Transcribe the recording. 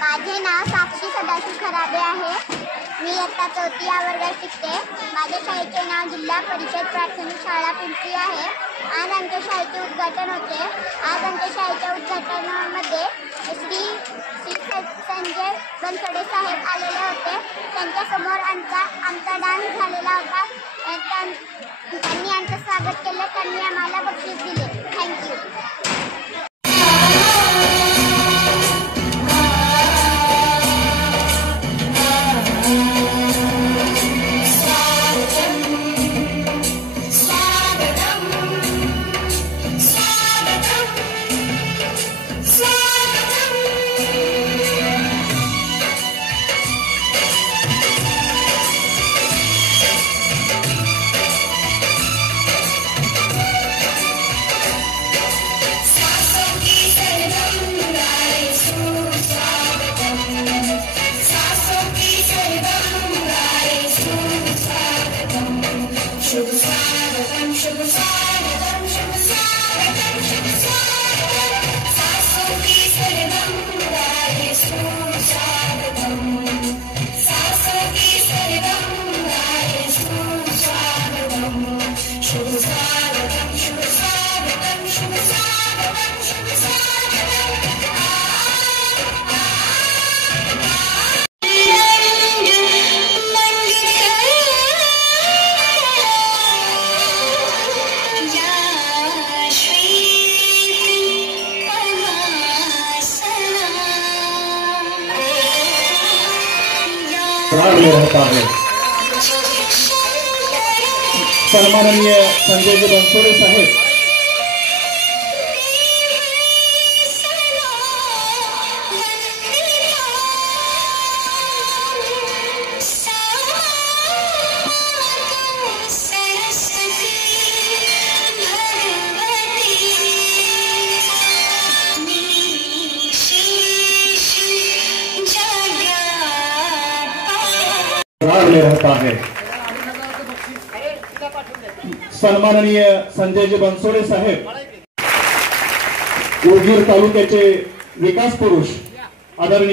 माझे नाव साक्षी सदाशिव खराबे आहे। मी इयत्ता 4थी वर्गात शिकते। माझ्या शाळेचे नाव जिल्हा परिषद प्राथमिक शाळा पिंपरी आहे। आज आमच्या शाळेचे उद्घाटन होते। आज आमच्या शाळेच्या उद्घाटनामध्ये श्री संजय बनसोडे साहेब आलेले होते। त्यांच्यासमोर आमचा डान्स झालेला होता। त्यांनी आमचं स्वागत केलं। त्यांनी आम्हाला बक्षीस दिले। थँक्यू। होता है। सन्माननीय संजय बनसोडे साहेब होता है। सन्माननीय संजय बनसोडे साहेब उदगीर तालुक्याचे विकास पुरुष आदरणीय